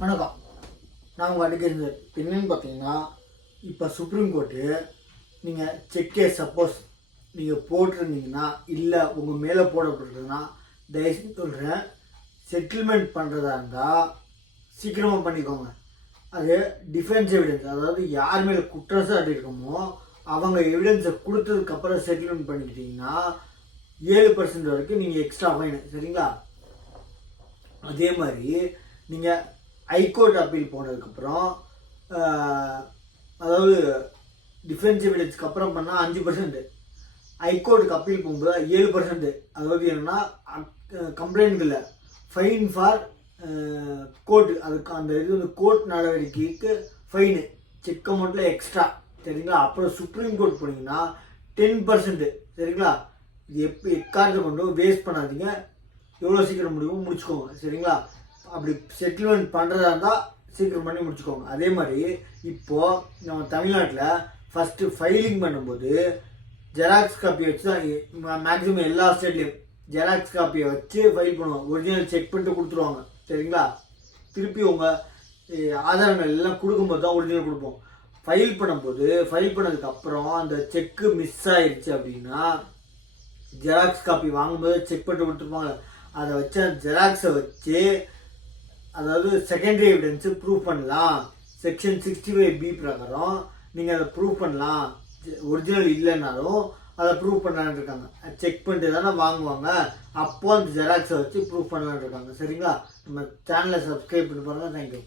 வணக்கம். நான் உங்கள் அடிக்கடி என்னன்னு பார்த்தீங்கன்னா, இப்போ சுப்ரீம் கோர்ட்டு நீங்கள் செக்கே சப்போஸ் நீங்கள் போட்டிருந்தீங்கன்னா, இல்லை உங்கள் மேலே போடப்பட்டிருக்குன்னா, தயவுசெய்து சொல்கிறேன், செட்டில்மெண்ட் பண்ணுறதா இருந்தால் சீக்கிரமாக பண்ணிக்கோங்க. அது டிஃபென்ஸ் எவிடன்ஸ், அதாவது யார் மேலே குற்றச்சாட்டு இருக்கமோ அவங்க எவிடன்ஸை கொடுத்ததுக்கப்புறம் செட்டில்மெண்ட் பண்ணிக்கிட்டீங்கன்னா 7% வரைக்கும் நீங்கள் எக்ஸ்ட்ரா ஃபைனு. சரிங்களா? அதே மாதிரி நீங்கள் ஹைகோர்ட் அப்பீல் போனதுக்கப்புறம், அதாவது டிஃபென்ஸ் எவிடன்ஸ்க்கு அப்புறம் பண்ணால் 5%, ஹைகோர்ட்டுக்கு அப்பீல் போகும்போது 7%. அதாவது என்னென்னா கம்ப்ளைண்ட் இல்லை, ஃபைன் ஃபார் கோர்ட்டு, அதுக்கு அந்த இது வந்து கோர்ட் நடவடிக்கைக்கு ஃபைனு, செக் அமௌண்ட்டில் எக்ஸ்ட்ரா. சரிங்களா? அப்புறம் சுப்ரீம் கோர்ட் போனீங்கன்னா 10%. சரிங்களா? இது எக்காரணத்தை கொண்டு வேஸ்ட் பண்ணாதீங்க, எவ்வளோ சீக்கிரம் முடியுமோ முடிச்சுக்கோங்க. சரிங்களா? அப்படி செட்டில்மெண்ட் பண்ணுறதா இருந்தால் சீக்கிரம் பண்ணி முடிச்சுக்கோங்க. அதே மாதிரி இப்போது நம்ம தமிழ்நாட்டில் ஃபஸ்ட்டு ஃபைலிங் பண்ணும்போது ஜெராக்ஸ் காப்பியை வச்சு தான் மேக்ஸிமம் எல்லா ஸ்டேட்லேயும் ஜெராக்ஸ் காப்பியை வச்சு ஃபைல் பண்ணுவாங்க. ஒரிஜினல் செக் பண்ணிட்டு கொடுத்துருவாங்க. சரிங்களா? திருப்பி உங்கள் ஆதாரங்கள் எல்லாம் கொடுக்கும்போது தான் ஒரிஜினல் கொடுப்போம். ஃபைல் பண்ணதுக்கப்புறம் அந்த செக்கு மிஸ் ஆயிடுச்சு அப்படின்னா ஜெராக்ஸ் காப்பி வாங்கும்போது செக் பண்ணிட்டு கொடுத்துருப்பாங்க. அதை வச்சு அந்த ஜெராக்ஸை வச்சு, அதாவது செகண்டரி எவிடன்ஸு ப்ரூவ் பண்ணலாம். செக்ஷன் 65B பிரகாரம் நீங்கள் அதை ப்ரூவ் பண்ணலாம். ஒரிஜினல் இல்லைன்னாலும் அதை ப்ரூவ் பண்ணலான்னு இருக்காங்க. செக் பண்ணிட்டு தானே வாங்குவாங்க, அப்போ அந்த ஜெராக்ஸை வச்சு ப்ரூவ் பண்ணலான்னு இருக்காங்க. சரிங்களா? நம்ம சேனலை சப்ஸ்கிரைப் பண்ணி பாருங்கள். தேங்க்யூ.